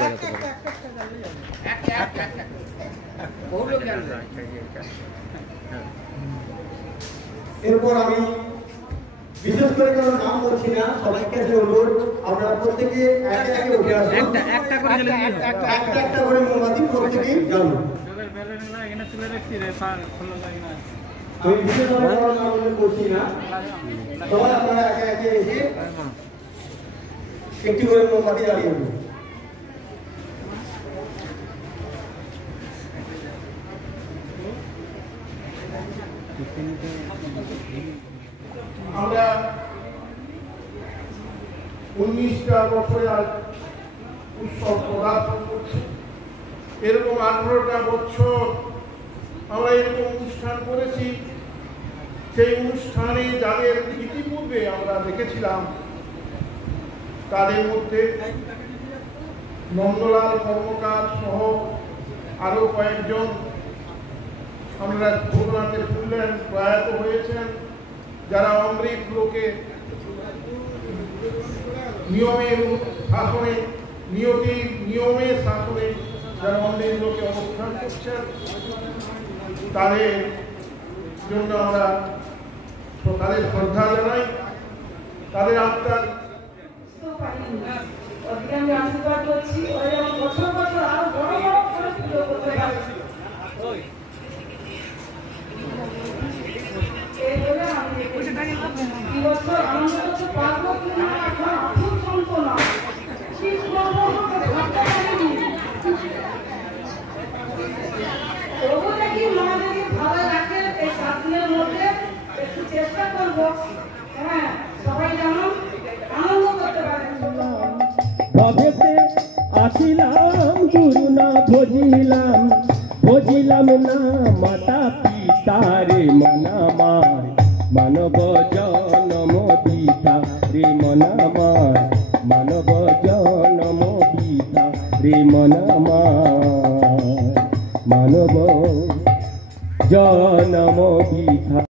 বাজাতে পারে। এরপর আমি বিশেষ করে কারো নাম বলছি না, সবাইকে অনুরোধ আপনারা প্রত্যেকে একে একে উঠে আসুন, একটা করে মোমবাতি প্রত্যেকেই জ্বালুন। আমি বিশেষভাবে কারো নাম উল্লেখ করছি না, সবাই আপনারা একে একে এসে একটি করে মোমবাতি জ্বালিয়ে দেবেন। আমরা 19টা বছরে আজ উৎসব পদার্পণ করছি। এরকম 18টা বছর আমরা এরকম অনুষ্ঠান করেছি। সেই অনুষ্ঠানে যাদের ইতিপূর্বে আমরা দেখেছিলাম তাদের মধ্যে নন্দলাল কর্মকার সহ আরো কয়েকজন আমরা ভোগনাথে শুনলেন প্রয়াত হয়েছেন, যারা অমৃত লোকে নিয়মের শাসনে নিয়মের শাসনে যারা অমৃত লোকে অবস্থান করছেন, তাদের জন্য আমরা তাদের শ্রদ্ধা জানাই। তাদের আত্মার আশীর্বাদ করছি, বছর বছর আরো বড় বড় করে পুজো করতে পারছি। বছর আনন্দ করতে পারবো কিনা এখন অসুখ যন্ত্রণা, কি করবো ভাবতে পারিনি। তবু দেখি মা যদি ভালো রাখে এই 7 দিনের মধ্যে একটু চেষ্টা করবো, হ্যাঁ সবাই যেন আনন্দ করতে পারে। ভবেতে আসিলাম গুরু না ভজিলাম না মাতা পিতারে মনামার মানব জনম পিতা রে মনামার মানব জনম পিতা রে মনামার মানব জনম পিতা।